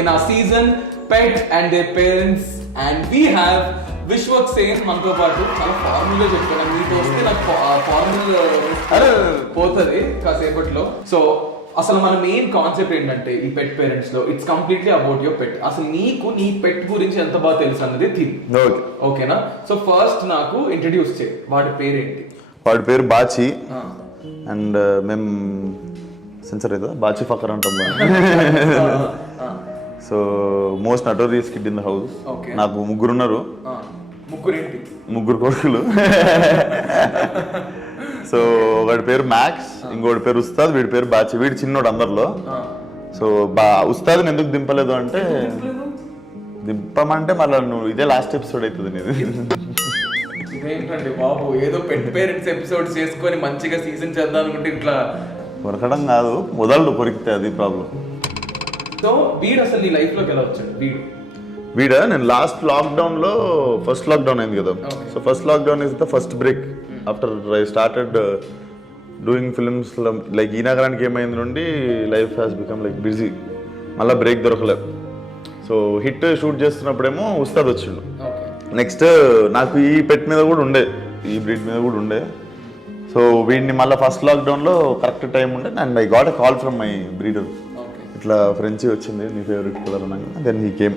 in our season Pet and Their Parents, and we have Vishwak Sen మనతో పాటు. చాలా formal గా చెప్తాను, మీతో వస్తే నాకు ఫార్మల్ పోతుంది కాసేపట్లో. సో అసలు మన మెయిన్ కాన్సెప్ట్ ఏంటంటే ఈ పెట్ పేరెంట్స్ లో ఇట్స్ కంప్లీట్లీ అబౌట్ యువర్ పెట్. అసలు నీకు నీ పెట్ గురించి ఎంత బాగా తెలుసు అన్నది థీమ్. ఓకేనా? సో ఫస్ట్ నాకు ఇంట్రడ్యూస్ చేయి, వాడి పేరేంటి? వాడి పేరు బాచి. అండ్ మేము సెన్సర్ అవుతుందా బాచి ఫకర్ అంటాం. So most notorious kid in the house. నాకు ముగ్గురున్నారు. ముగ్గురు కొడుకులు. సో వాడి పేరు మ్యాక్స్, ఇంకోటి పేరు ఉస్తాద్, వీడి పేరు బాచి. వీడి చిన్నోడు అందరిలో. సో ఉస్తాద్ని ఎందుకు దింపలేదు అంటే, దింపమంటే మళ్ళీ నువ్వు ఇదే లాస్ట్ ఎపిసోడ్ అవుతుంది నీది. ఇదేంటండి బాబు, ఏదో పెట్ పేరెంట్స్ ఎపిసోడ్ చేసుకొని మంచిగా సీజన్ చేద్దాం అనుకుంటే ఇట్లా కొరకడం కాదు, మొదలు కొరికితే అది ప్రాబ్లం. సో వీడు అసలు నీ లైఫ్ లోకి ఎలా వచ్చాడు? వీడా నేను లాస్ట్ లాక్డౌన్ లో, ఫస్ట్ లాక్డౌన్ అయింది కదా. So first lockdown is the first break after I started doing films. Like ఈ నగరానికి ఏమైంది నుండి life has become like busy, మళ్ళీ బ్రేక్ దొరకలేదు. సో హిట్ షూట్ చేస్తున్నప్పుడేమో ఉస్తాద్ వచ్చిండు. నెక్స్ట్ నాకు ఈ పెట్ మీద కూడా ఉండే, ఈ బ్రీడ్ మీద కూడా ఉండే. సో వీడిని మళ్ళీ ఫస్ట్ లాక్డౌన్లో కరెక్ట్ టైం ఉండే. And I got a call from my breeder, ఇట్లా ఫ్రెంచ్ వచ్చింది నీ ఫేవరెట్ కలర్ అనగా. Then he came.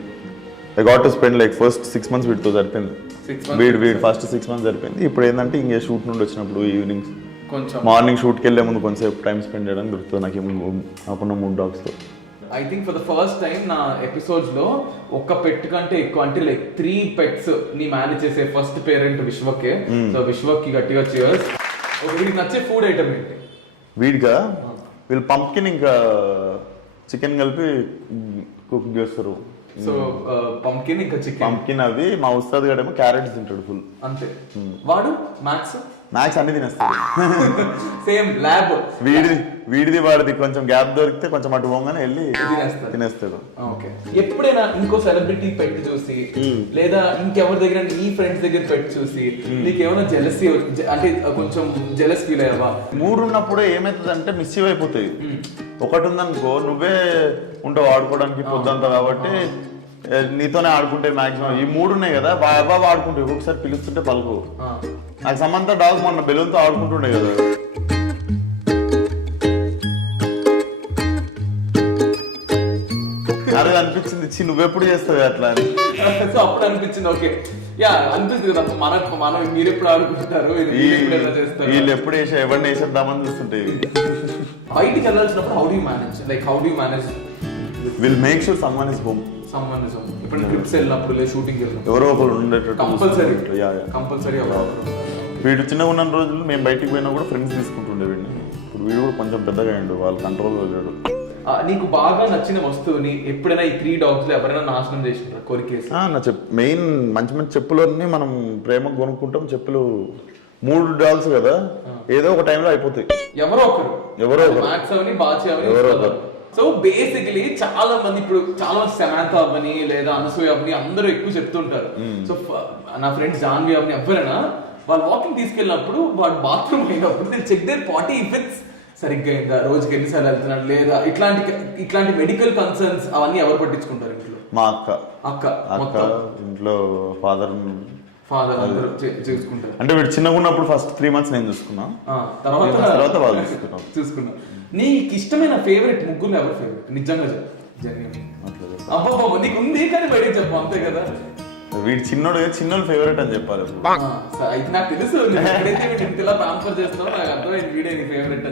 I got to spend like first 6 months వీడితో సరిపోయింది. వీడి ఫస్ట్ 6 months సరిపోయింది. ఇప్పుడు ఏంటంటే ఇంకే షూట్ నుండి వచ్చినప్పుడు ఈవినింగ్స్ మార్నింగ్ షూట్కి వెళ్ళే ముందు కొంచెంసేపు టైం స్పెండ్ చేయడానికి దొరుకుతుంది నాకు. నాకున్న 3 dogsతో I think for the first time నా ఎపిసోడ్స్ లో ఒక్క పెట్ కంటే ఎక్కువ, అంటే లైక్ 3 pets ని మేనేజ్ చేసే ఫస్ట్ పేరెంట్ విశ్వకే. సో విశ్వక్ కి గట్టిగా చియర్స్. వీడికి నచ్చే ఫుడ్ ఐటమ్ ఏంటి? వీడిగా వీళ్ళు పంప్కిన్ ఇంకా చికెన్ కలిపి కుక్ చేస్తారు. సో పంప్కిన్ ఇంకా చికెన్. పంప్కిన్ అవి మా ఉస్తాద్ గడేమో క్యారెట్స్ తింటాడు ఫుల్ అంతే. వాడు మ్యాక్స్ అన్ని తినేస్తాడు. Same lab. వీడిది వాడిది కొంచెం గ్యాప్ దొరికితే కొంచెం అటు పోగానే వెళ్ళి తినేస్తాడు. ఓకే. ఎప్పుడైనా ఇంకో సెలబ్రిటీ పెట్ చూసి లేదా ఇంకెవరి దగ్గర ఈ ఫ్రెండ్స్ దగ్గర పెట్ చూసి నీకేమైనా జెలసీ, అంటే కొంచెం జెలస్ ఫీల్ అయ్యావా? 3 ఉన్నప్పుడు ఏమైతుంది అంటే మిస్సీవ్ అయిపోతాయి. ఒకటి ఉందనుకో నువ్వే ఉంటావు ఆడుకోవడానికి పొద్దుంతా, కాబట్టి నీతోనే ఆడుకుంటే మాక్సిమం. ఈ 3 ఉన్నాయి కదా, బాగా ఆడుకుంటాయి. ఒక్కొక్కసారి పిలుస్తుంటే పలుకు. నాకు సమంత డాగ్ మొన్న బెలూన్తో ఆడుకుంటుండే కదా. అదే అనిపించింది, నువ్వెప్పుడు చేస్తావు అట్లా అని. సో అప్పుడు అనిపించింది ఓకే, యా అనిపిస్తుంది కదా, మనం మీరు ఎప్పుడు ఆడుకుంటారు, వీళ్ళు ఎప్పుడు వేసా ఎవరిని వేసేద్దామని చూస్తుంటాయి. బయటికి వెళ్ళాల్సినప్పుడు how do you manage? Will make sure someone is home. ఇప్పుడు ట్రిప్స్ వెళ్ళినప్పుడు లేదా షూటింగ్ వెళ్ళినప్పుడు ఎవరో ఒకరు ఉండేటట్టు కంపల్సరీ. వీడు చిన్నగా ఉన్న రోజులు మేము బయటికి పోయినా కూడా ఫ్రెండ్స్ తీసుకుంటుండే వీడిని. ఇప్పుడు వీడు కూడా కొంచెం పెద్దగా అయ్యాడు, వాళ్ళ కంట్రోల్లో వెళ్ళాడు. నీకు బాగా నచ్చిన వస్తువుని ఎప్పుడైనా ఈ 3 dogs లో ఎవరైనా నాశనం చేసినారా కొరికేసి? నా మెయిన్ మంచి మంచి చెప్పులన్నీ మనం ప్రేమకు కొనుక్కుంటాం. చెప్పులు 3 dogs కదా, ఏదో ఒక టైంలో అయిపోతాయి. ఎవరో ఒకరు మ్యాక్స్ అవని బాచి అవని ఎవరో ఒకరు. సో బేసికలీ చాలా మంది ఇప్పుడు చాలా సమాంత అవని లేదా అనసూయ అవని అందరూ ఎక్కువ చెప్తుంటారు. సో నా ఫ్రెండ్స్ జాన్వి అవని ఎవరైనా వాళ్ళు వాకింగ్ తీసుకెళ్ళినప్పుడు వాడు బాత్రూమ్ అయినప్పుడు చెక్ దేర్ పార్టీ ఇఫెక్ట్స్ సరిగ్గా అయిందా, రోజుకి ఎన్నిసార్లు వెళ్తున్నాడు లేదా, ఇట్లాంటి మెడికల్ కన్సర్న్స్ అవన్నీ ఎవరు పట్టించుకుంటారు ఇంట్లో? మా అక్క ఇంట్లో ఫాదర్ అందరూ చూసుకుంటారు. అంటే వీడు చిన్నగా ఉన్నప్పుడు ఫస్ట్ 3 months నేను చూసుకున్నా, తర్వాత వాళ్ళు చూసుకున్నా. నీకు ఇష్టమైన ఫేవరెట్ ముగ్గురు ఎవరు ఫేవరెట్? నిజంగా అబ్బా నీకు ఉంది కానీ బయటకు చెప్పు, అంతే కదా. వీడి చిన్నోడు ఫేవరెట్ అని చెప్పాలి. అయితే నాకు తెలుసు, ఎప్పుడైతే ఇలా ట్రాన్స్ఫర్ చేస్తున్నావు నాకు అర్థమైంది వీడే నీ ఫేవరెట్.